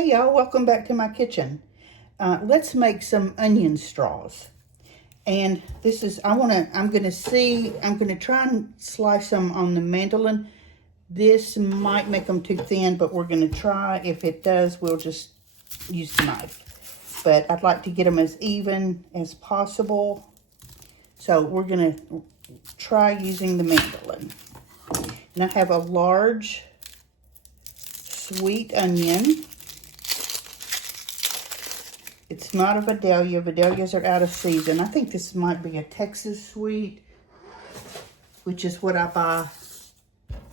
Hey y'all, welcome back to my kitchen. Let's make some onion straws. And this is, I'm gonna try and slice them on the mandolin. This might make them too thin, but we're gonna try. If it does, we'll just use the knife. But I'd like to get them as even as possible. So we're gonna try using the mandolin. And I have a large sweet onion. It's not a Vidalia. Vidalias are out of season. I think this might be a Texas sweet, which is what I buy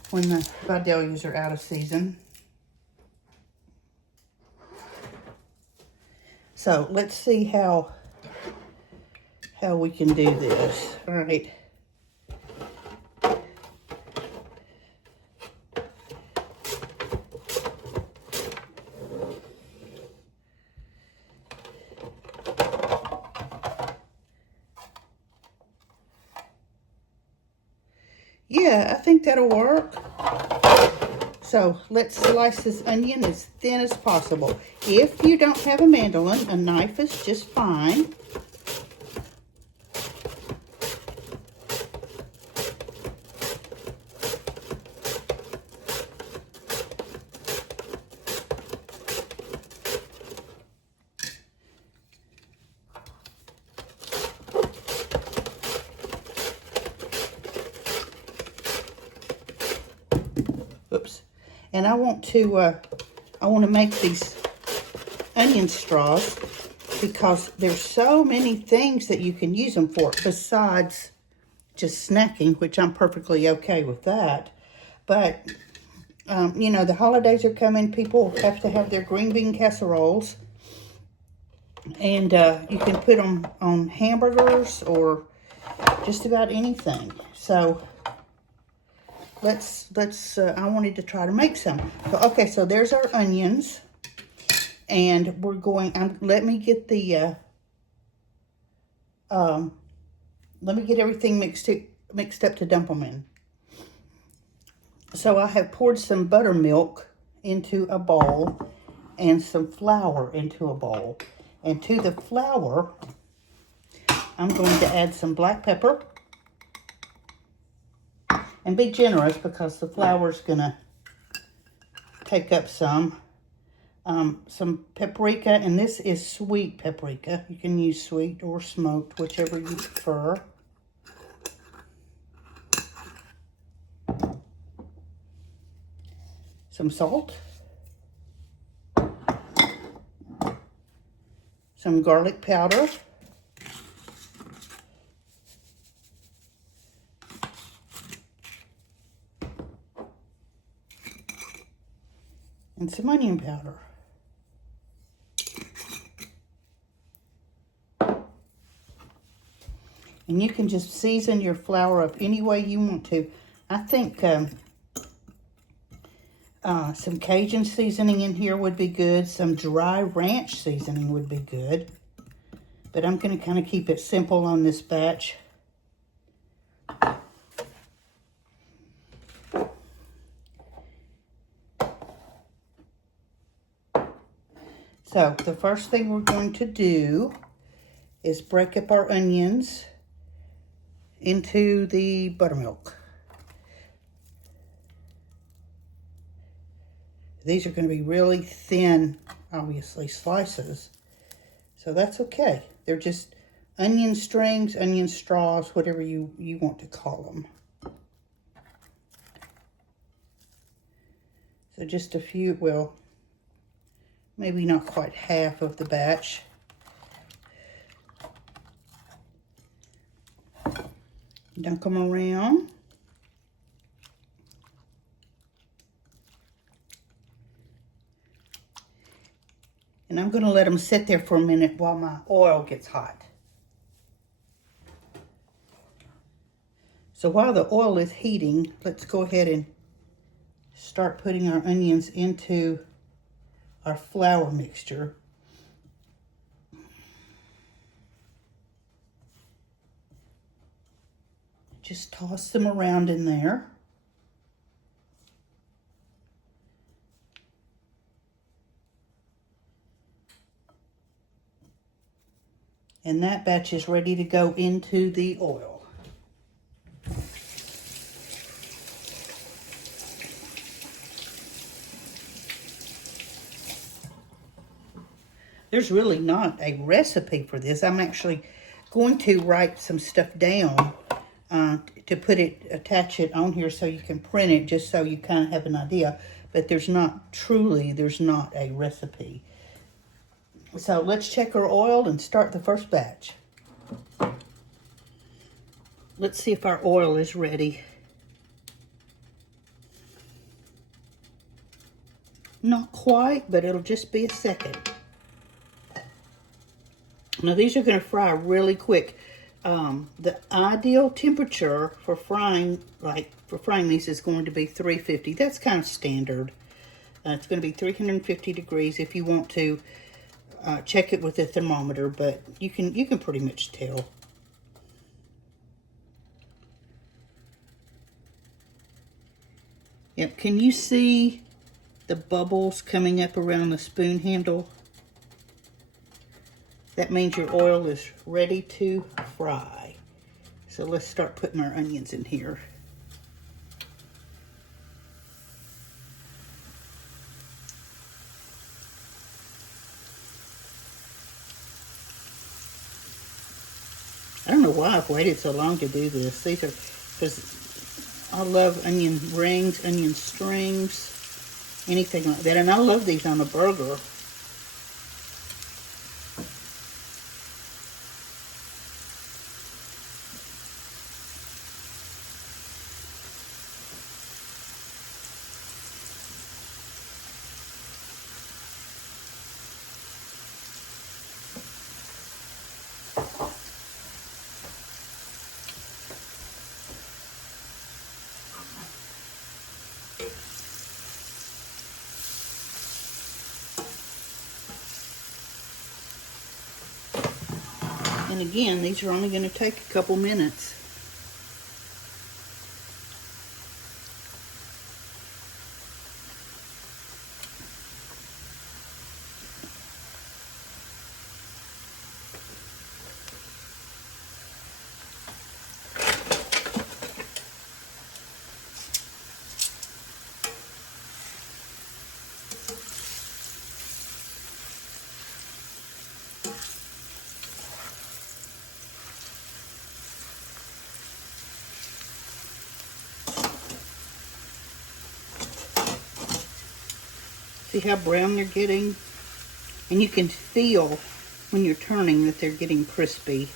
when the Vidalias are out of season. So let's see how we can do this. All right. Yeah, I think that'll work. So let's slice this onion as thin as possible. If you don't have a mandolin, a knife is just fine. Oops. And I want to make these onion straws because there's so many things that you can use them for besides just snacking, which I'm perfectly okay with that. But, you know, the holidays are coming. People have to have their green bean casseroles. And you can put them on hamburgers or just about anything. So I wanted to try to make some. So, okay, so there's our onions. And we're going, let me get everything mixed up to dump them in. So I have poured some buttermilk into a bowl and some flour into a bowl. And to the flour, I'm going to add some black pepper. And be generous because the flour's gonna take up some paprika, and this is sweet paprika. You can use sweet or smoked, whichever you prefer. Some salt. Some garlic powder. And some onion powder. And you can just season your flour up any way you want to. I think some Cajun seasoning in here would be good. Some dry ranch seasoning would be good. But I'm going to kind of keep it simple on this batch. So the first thing we're going to do is break up our onions into the buttermilk. These are going to be really thin, obviously, slices. So that's okay. They're just onion strings, onion straws, whatever you want to call them. So just a few, well, maybe not quite half of the batch. Dunk them around. And I'm going to let them sit there for a minute while my oil gets hot. So while the oil is heating, let's go ahead and start putting our onions into our flour mixture. Just toss them around in there. And that batch is ready to go into the oil. There's really not a recipe for this. I'm actually going to write some stuff down to attach it on here so you can print it, just so you kind of have an idea. But there's not a recipe. So let's check our oil and start the first batch. Let's see if our oil is ready. Not quite, but it'll just be a second. Now these are going to fry really quick. The ideal temperature for frying these is going to be 350. That's kind of standard. It's going to be 350 degrees if you want to check it with a thermometer, but you can pretty much tell. Yep, can you see the bubbles coming up around the spoon handle? That means your oil is ready to fry. So let's start putting our onions in here. I don't know why I've waited so long to do this. These are, because I love onion rings, onion strings, anything like that. And I love these on a burger. And again, these are only going to take a couple minutes. See how brown they're getting? And you can feel when you're turning that they're getting crispy.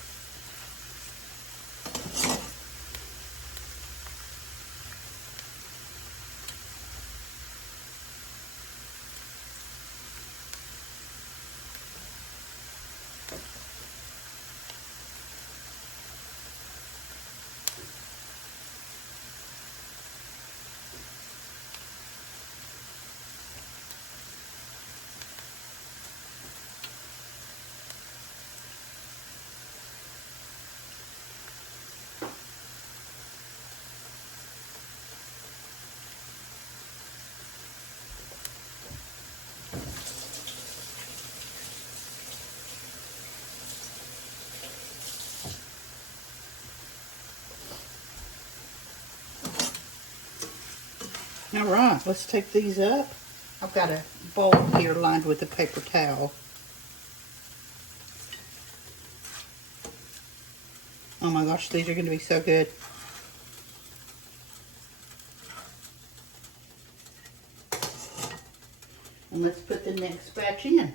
All right, let's take these up. I've got a bowl here lined with a paper towel. Oh my gosh, these are going to be so good. And let's put the next batch in.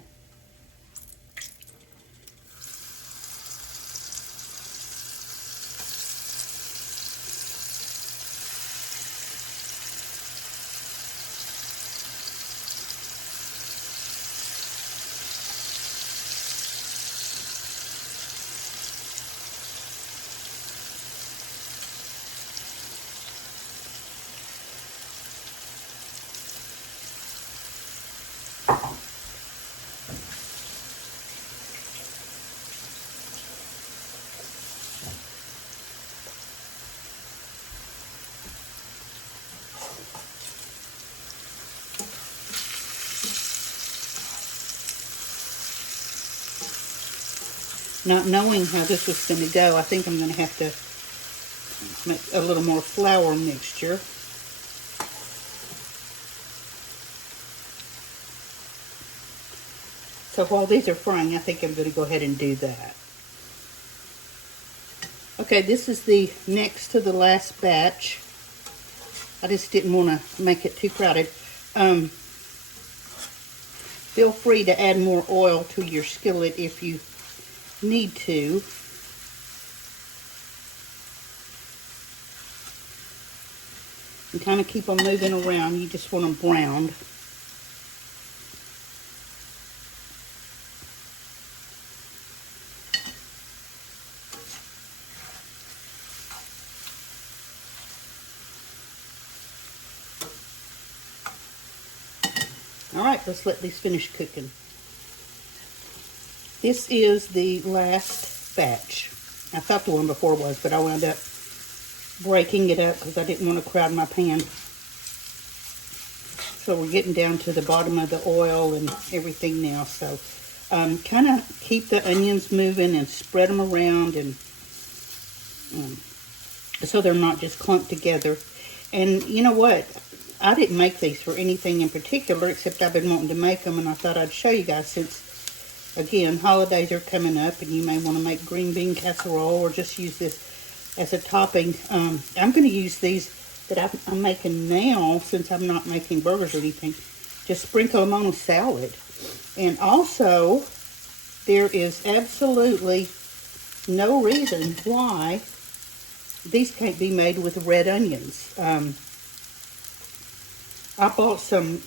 Not knowing how this was going to go, I think I'm going to have to make a little more flour mixture. So while these are frying, I think I'm going to go ahead and do that. Okay, this is the next to the last batch. I just didn't want to make it too crowded. Feel free to add more oil to your skillet if you need to. And kind of keep them moving around. You just want them browned. All right, let's let these finish cooking. This is the last batch. I thought the one before was, but I wound up breaking it up because I didn't want to crowd my pan. So we're getting down to the bottom of the oil and everything now. So kind of keep the onions moving and spread them around, and so they're not just clumped together. And you know what? I didn't make these for anything in particular, except I've been wanting to make them, and I thought I'd show you guys since, again, holidays are coming up, and you may want to make green bean casserole or just use this as a topping. I'm going to use these that I'm making now, since I'm not making burgers or anything. Just sprinkle them on a salad. And also, there is absolutely no reason why these can't be made with red onions. I bought some,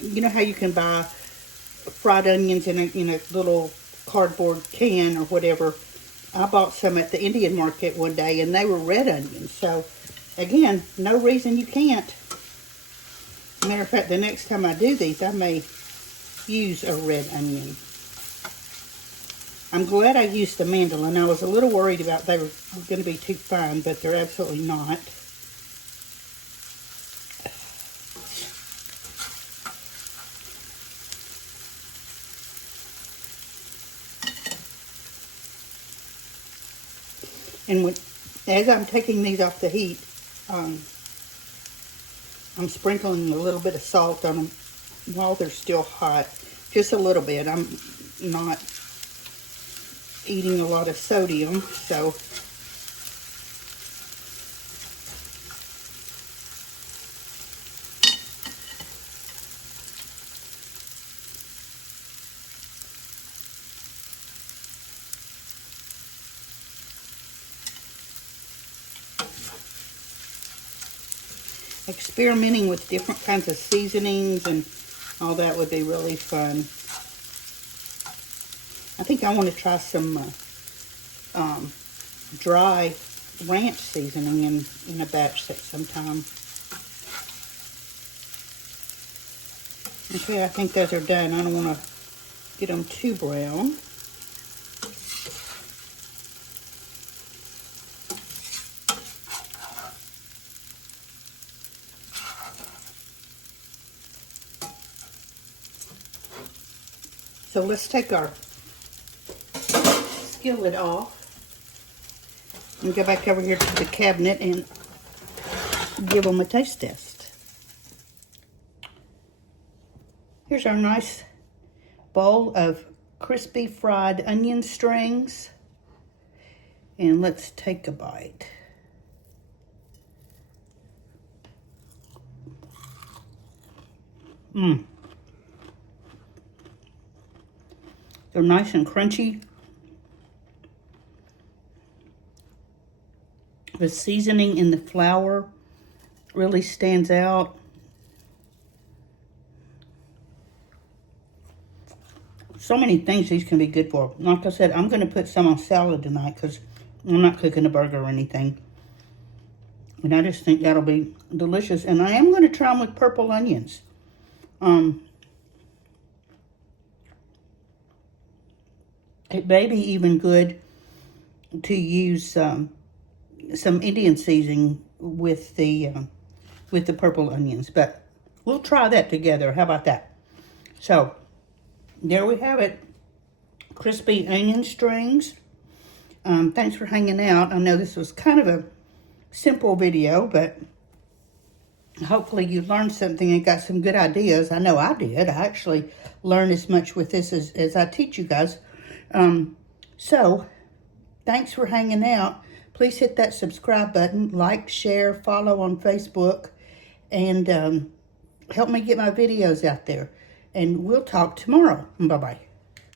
you know how you can buy fried onions in a little cardboard can or whatever. I bought some at the Indian market one day, and they were red onions. So, again, no reason you can't. Matter of fact, the next time I do these, I may use a red onion. I'm glad I used the mandolin. I was a little worried about they were going to be too fine, but they're absolutely not. And as I'm taking these off the heat, I'm sprinkling a little bit of salt on them while they're still hot. Just a little bit. I'm not eating a lot of sodium, so experimenting with different kinds of seasonings and all that would be really fun. I think I want to try some dry ranch seasoning in a batch set sometime. Okay, I think those are done. I don't want to get them too brown. So let's take our skillet off and go back over here to the cabinet and give them a taste test. Here's our nice bowl of crispy fried onion strings. And let's take a bite. They're nice and crunchy. The seasoning in the flour really stands out. So many things these can be good for. Like I said, I'm going to put some on salad tonight because I'm not cooking a burger or anything. And I just think that'll be delicious. And I am going to try them with purple onions. It may be even good to use some Indian seasoning with the purple onions, but we'll try that together. How about that? So there we have it: crispy onion strings. Thanks for hanging out. I know this was kind of a simple video, but hopefully you learned something and got some good ideas. I know I did. I actually learned as much with this as I teach you guys. So, thanks for hanging out. Please hit that subscribe button, like, share, follow on Facebook, and help me get my videos out there. And we'll talk tomorrow. Bye-bye.